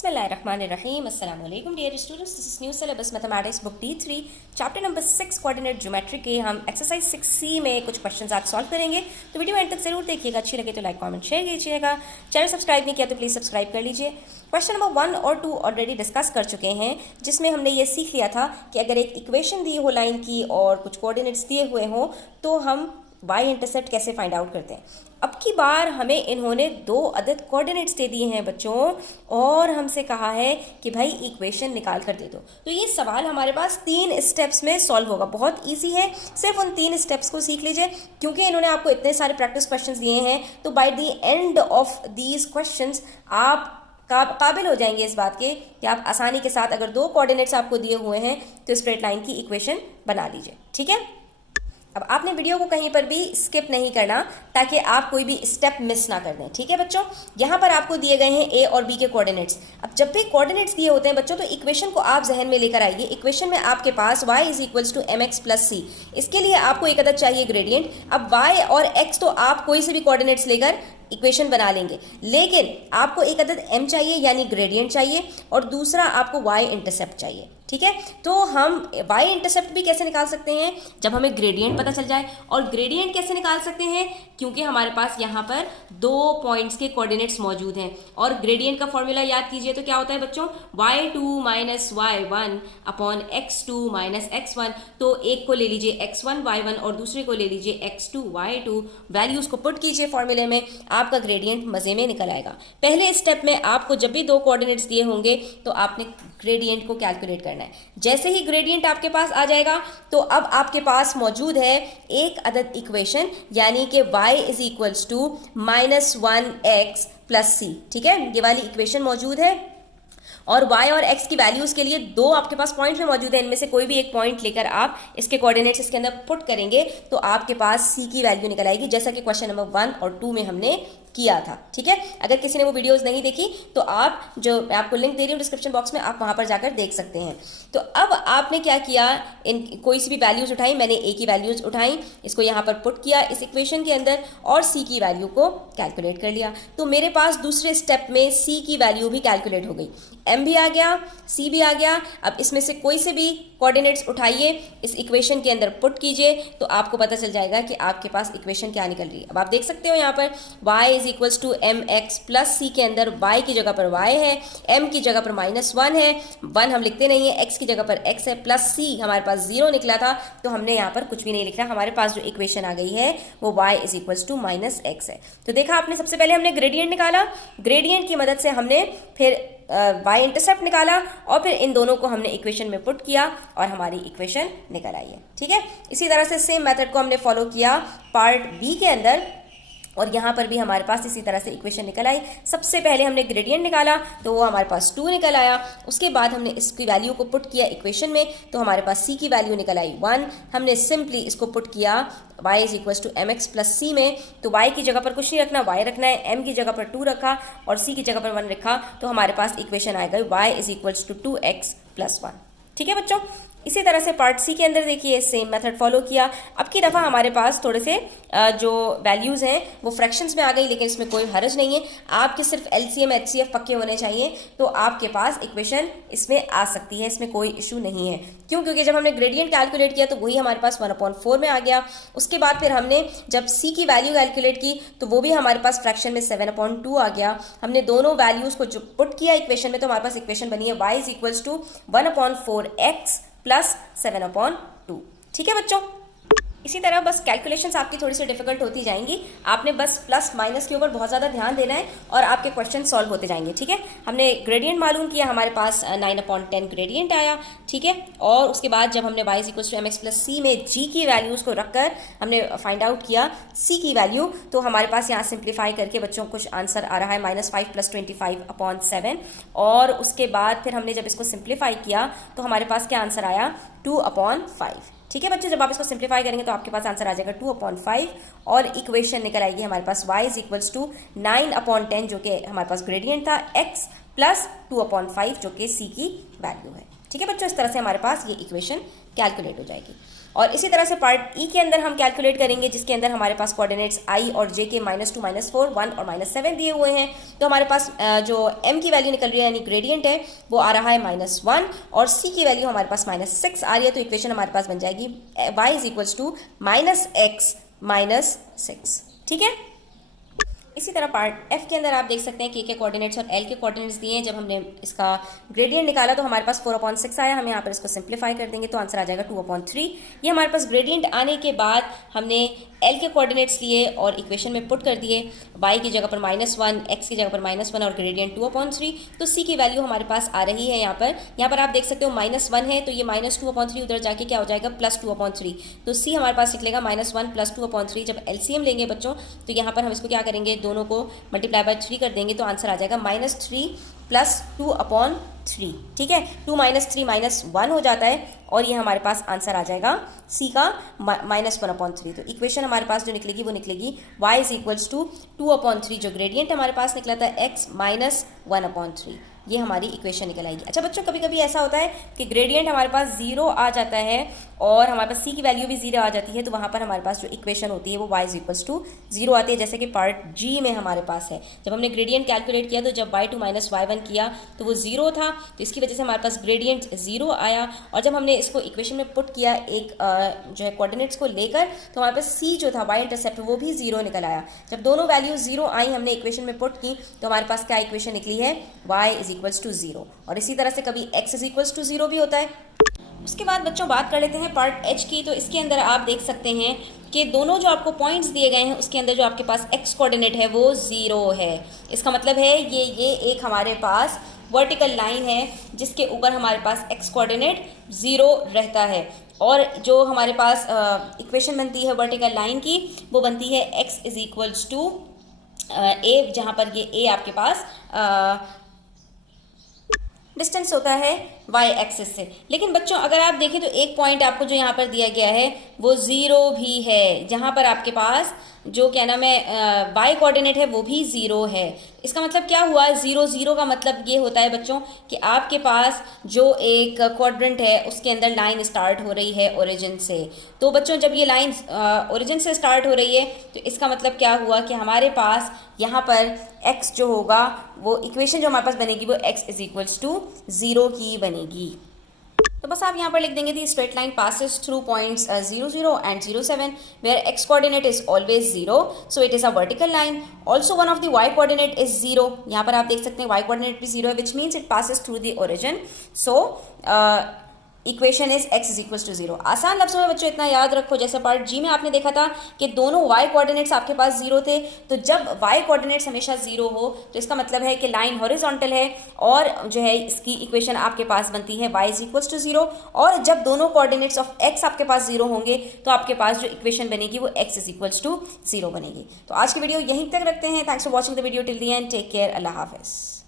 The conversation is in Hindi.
Bismillahirrahmanirrahim. Assalamu alaikum dear students. This is new syllabus mathematics book D3 chapter number 6 coordinate geometry के हम exercise 6C में कुछ questions आज solve करेंगे. तो वीडियो एंड तक जरूर देखिएगा. अच्छी लगे तो लाइक कमेंट शेयर कीजिएगा. चैनल सब्सक्राइब नहीं किया तो प्लीज़ सब्सक्राइब कर लीजिए. क्वेश्चन नंबर 1 और 2 ऑलरेडी डिस्कस कर चुके हैं, जिसमें हमने ये सीख लिया था कि अगर एक इक्वेशन दी हो लाइन की और कुछ कोऑर्डिनेट्स दिए हुए हों तो हम y इंटरसेप्ट कैसे फाइंड आउट करते हैं. अब की बार हमें इन्होंने दो अदद कोऑर्डिनेट्स दे दिए हैं बच्चों और हमसे कहा है कि भाई इक्वेशन निकाल कर दे दो. तो ये सवाल हमारे पास 3 स्टेप्स में सॉल्व होगा. बहुत इजी है, सिर्फ उन 3 स्टेप्स को सीख लीजिए. क्योंकि इन्होंने आपको इतने सारे प्रैक्टिस क्वेश्चंस दिए हैं तो by the end of these questions आप काबिल हो जाएंगे इस बात के कि आप आसानी के साथ अगर दो कोऑर्डिनेट्स आपको दिए हुए हैं तो स्ट्रेट लाइन की इक्वेशन बना लीजिए. ठीक है. अब आपने वीडियो को कहीं पर भी स्किप नहीं करना ताकि आप कोई भी स्टेप मिस ना कर दें. ठीक है बच्चों. यहाँ पर आपको दिए गए हैं ए और बी के कोऑर्डिनेट्स. अब जब भी कोऑर्डिनेट्स दिए होते हैं बच्चों तो इक्वेशन को आप जहन में लेकर आइए. इक्वेशन में आपके पास y is equals to mx plus c. इसके लिए आपको एक अदद चाहिए ग्रेडियंट. अब y और x तो आप कोई से भी कोऑर्डिनेट्स लेकर इक्वेशन बना लेंगे, लेकिन आपको एक अदद m चाहिए यानी ग्रेडियंट चाहिए और दूसरा आपको y इंटरसेप्ट चाहिए. ठीक है. तो हम y इंटरसेप्ट भी कैसे निकाल सकते हैं जब हमें ग्रेडियंट पता चल जाए. और ग्रेडियंट कैसे निकाल सकते हैं क्योंकि हमारे पास यहाँ पर 2 पॉइंट्स के कोऑर्डिनेट्स मौजूद हैं. और ग्रेडियंट का फॉर्मूला याद कीजिए तो क्या होता है बच्चों, y2 minus y1 upon x2 minus x1. तो एक को ले लीजिए x1 y1 और दूसरे को ले लीजिए x2 y2. वैल्यूज को पुट कीजिए फॉर्मूले में, आपका ग्रेडियंट मजे में निकल आएगा. पहले स्टेप में आपको जब भी 2 कोऑर्डिनेट्स दिए होंगे तो आपने ग्रेडियंट को कैलकुलेट करना है. जैसे ही ग्रेडियंट आपके पास आ जाएगा तो अब आपके पास मौजूद है एक अदद इक्वेशन यानी कि y is equals to minus 1x plus c. ठीक है. ये वाली इक्वेशन मौजूद है और y और x की वैल्यूज के लिए 2 आपके पास पॉइंट में मौजूद है. इनमें से कोई भी एक पॉइंट लेकर आप इसके कोऑर्डिनेट्स इसके अंदर पुट करेंगे तो आपके पास c की वैल्यू निकल आएगी, जैसा कि क्वेश्चन नंबर 1 और 2 में हमने किया था. ठीक है. अगर किसी ने वो वीडियोस नहीं देखी तो आप जो मैं आपको लिंक दे रही हूँ डिस्क्रिप्शन बॉक्स में, आप वहां पर जाकर देख सकते हैं. तो अब आपने क्या किया, इन कोई सी भी वैल्यूज उठाई. मैंने a की वैल्यूज उठाई, इसको यहाँ पर पुट किया इस इक्वेशन के अंदर और c की वैल्यू को कैलकुलेट कर लिया. तो मेरे पास दूसरे स्टेप में c की वैल्यू भी कैलकुलेट हो गई. m भी आ गया, c भी आ गया. अब इसमें से कोई से भी कोऑर्डिनेट्स उठाइए, इस इक्वेशन के अंदर पुट कीजिए तो आपको पता चल जाएगा कि आपके पास इक्वेशन क्या निकल रही है. अब आप देख सकते हो यहाँ पर y is equals to m x plus c के अंदर y की जगह पर y है, m की जगह पर माइनस 1 है, 1 हम लिखते नहीं है, x की जगह पर x है, प्लस c हमारे पास 0 निकला था तो हमने यहाँ पर कुछ भी नहीं लिखा. हमारे पास जो इक्वेशन आ गई है वो y is equals to minus x है. तो देखा आपने, सबसे पहले हमने ग्रेडियंट निकाला, ग्रेडियंट की मदद से हमने फिर y इंटरसेप्ट निकाला और फिर इन दोनों को हमने इक्वेशन में पुट किया और हमारी इक्वेशन निकल आई है. ठीक है. इसी तरह से सेम मेथड को हमने फॉलो किया पार्ट बी के अंदर और यहाँ पर भी हमारे पास इसी तरह से इक्वेशन निकल आई. सबसे पहले हमने ग्रेडियंट निकाला तो वो हमारे पास 2 निकल आया. उसके बाद हमने इसकी वैल्यू को पुट किया इक्वेशन में तो हमारे पास c की वैल्यू निकल आई 1. हमने सिंपली इसको पुट किया y is equals to m x plus c में. तो y की जगह पर कुछ नहीं रखना, y रखना है, m की जगह पर 2 रखा और c की जगह पर 1 रखा तो हमारे पास इक्वेशन आ गई y is equals to 2x plus 1. ठीक है बच्चों. इसी तरह से पार्ट सी के अंदर देखिए सेम मेथड फॉलो किया. अब की दफ़ा हमारे पास थोड़े से जो वैल्यूज़ हैं वो फ्रैक्शंस में आ गई, लेकिन इसमें कोई हर्ज नहीं है. आपके सिर्फ एलसीएम एचसीएफ पक्के होने चाहिए तो आपके पास इक्वेशन इसमें आ सकती है, इसमें कोई इशू नहीं है. क्यों? क्योंकि जब हमने ग्रेडियंट कैलकुलेट किया तो वही हमारे पास 1/4 में आ गया. उसके बाद फिर हमने जब सी की वैल्यू कैलकुलेट की तो वो भी हमारे पास फ्रैक्शन में 7/2 आ गया. हमने दोनों वैल्यूज़ को जो पुट किया इक्वेशन में तो हमारे पास इक्वेशन बनी है y is equals to 1/4x plus 7/2. ठीक है बच्चों. इसी तरह बस कैलकुलेशंस आपकी थोड़ी सी डिफिकल्ट होती जाएंगी. आपने बस प्लस माइनस के ऊपर बहुत ज़्यादा ध्यान देना है और आपके क्वेश्चन सॉल्व होते जाएंगे. ठीक है. हमने ग्रेडियंट मालूम किया, हमारे पास 9/10 ग्रेडियंट आया. ठीक है. और उसके बाद जब हमने y is equals to m x plus c में g की वैल्यूज़ को रखकर हमने फाइंड आउट किया c की वैल्यू तो हमारे पास यहाँ सिंप्लीफाई करके बच्चों कुछ आंसर आ रहा है -5 + 25/7. और उसके बाद फिर हमने जब इसको सिंप्लीफाई किया तो हमारे पास क्या आंसर आया 2/5. ठीक है बच्चे. जब आप इसको सिंप्लीफाई करेंगे तो आपके पास आंसर आ जाएगा 2/5 और इक्वेशन निकल आएगी हमारे पास y इज इक्वल्स टू 9/10 जो कि हमारे पास ग्रेडियंट था, x प्लस 2/5 जो कि c की वैल्यू है. ठीक है बच्चों. इस तरह से हमारे पास ये इक्वेशन कैलकुलेट हो जाएगी. और इसी तरह से पार्ट ई के अंदर हम कैलकुलेट करेंगे, जिसके अंदर हमारे पास कोऑर्डिनेट्स आई और जे के -2, -4, 1 और -7 दिए हुए हैं। तो हमारे पास जो m की वैल्यू निकल रही है यानी ग्रेडियंट है वो आ रहा है -1 और c की वैल्यू हमारे पास -6 आ रही है। तो इक्वेशन हमारे पास बन जाएगी y = -x - 6। ठीक है। इसी तरह पार्ट एफ के अंदर आप देख सकते हैं के कोऑर्डिनेट्स और एल के कोऑर्डिनेट्स दिए हैं। जब हमने इसका ग्रेडियंट निकाला तो हमारे पास 4/6 आया। हम यहाँ पर इसको सिंप्लीफाई कर देंगे तो आंसर आ जाएगा 2/3। ये हमारे पास ग्रेडियंट आने के बाद हमने एल के कोऑर्डिनेट्स लिए और इक्वेशन में पुट कर दिए, y की जगह पर -1, x की जगह पर -1 और ग्रेडियंट 2/3। तो c की वैल्यू हमारे पास आ रही है यहाँ पर आप देख सकते हो -1 है तो ये -2/3 उधर जाके क्या हो जाएगा +2/3। तो c हमारे पास निकलेगा -1 + 2/3। जब एलसीएम लेंगे बच्चों तो यहाँ पर हम इसको क्या करेंगे, दोनों को मल्टीप्लाई बाय 3 कर देंगे तो आंसर आ जाएगा -3 + 2/3। ठीक है, 2 - 3 -1 हो जाता है और ये हमारे पास आंसर आ जाएगा c का -1/3। तो इक्वेशन हमारे पास जो निकलेगी वो निकलेगी y = 2/3। जो ग्रेडियंट हमारे पास निकला था x - 1/3, ये हमारी इक्वेशन निकल आएगी। अच्छा बच्चों, कभी कभी ऐसा होता है कि ग्रेडियंट हमारे पास 0 आ जाता है और हमारे पास c की वैल्यू भी 0 आ जाती है, तो वहाँ पर हमारे पास जो इक्वेशन होती है वो y = 0 आती है, जैसे कि पार्ट g में हमारे पास है। जब हमने ग्रेडियंट कैलकुलेट किया तो जब y2 - y1 किया तो वो 0 था, तो इसकी वजह से हमारे पास ग्रेडियंट 0 आया। और जब हमने इसको इक्वेशन में पुट किया एक जो है कोऑर्डिनेट्स को लेकर, तो हमारे पास c जो था y इंटरसेप्ट वो भी 0 निकल आया। जब दोनों वैल्यू 0 आई, हमने इक्वेशन में पुट की तो हमारे पास क्या इक्वेशन निकली है, y = 0। और इसी तरह से कभी x = 0 भी होता है। उसके बाद बच्चों बात कर लेते हैं पार्ट एच की। तो इसके अंदर आप देख सकते हैं कि दोनों जो आपको पॉइंट्स दिए गए हैं उसके अंदर जो आपके पास x कोऑर्डिनेट है वो 0 है। इसका मतलब है ये एक हमारे पास वर्टिकल लाइन है जिसके ऊपर हमारे पास x कोऑर्डिनेट 0 रहता है। और जो हमारे पास इक्वेशन बनती है वर्टिकल लाइन की वो बनती है x = a, जहाँ पर ये a आपके पास डिस्टेंस होता है y एक्सिस से। लेकिन बच्चों अगर आप देखें तो एक पॉइंट आपको जो यहाँ पर दिया गया है वो 0 भी है, जहाँ पर आपके पास जो क्या नाम है y कोऑर्डिनेट है वो भी 0 है। इसका मतलब क्या हुआ, 0 0 का मतलब ये होता है बच्चों कि आपके पास जो एक क्वाड्रेंट है उसके अंदर लाइन स्टार्ट हो रही है ओरिजिन से। तो बच्चों जब ये लाइन ओरिजिन से स्टार्ट हो रही है तो इसका मतलब क्या हुआ कि हमारे पास यहाँ पर x जो होगा वो इक्वेशन जो हमारे पास बनेगी वो x = 0 की बनेगी। तो बस आप यहाँ पर लिख देंगे the straight line passes through points 0 0 and 0 7 where x coordinate is always 0, so it is a vertical line. Also one of the y coordinate is 0. यहाँ पर आप देख सकते हैं y coordinate भी 0 है, which means it passes through the origin. So equation is x = 0। आसान लफ्ज़ों में बच्चों इतना याद रखो, जैसे पार्ट जी में आपने देखा था कि दोनों y कोऑर्डिनेट्स आपके पास 0 थे। तो जब y कोऑर्डिनेट्स हमेशा 0 हो तो इसका मतलब है कि लाइन हॉरिजॉन्टल है और जो है इसकी इक्वेशन आपके पास बनती है y = 0। और जब दोनों कोऑर्डिनेट्स ऑफ x आपके पास 0 होंगे तो आपके पास जो इक्वेशन बनेगी वो x = 0 बनेगी। तो आज की वीडियो यहीं तक रखते हैं। Thanks for watching the video till the end. Take care. अल्लाह हाफिज़।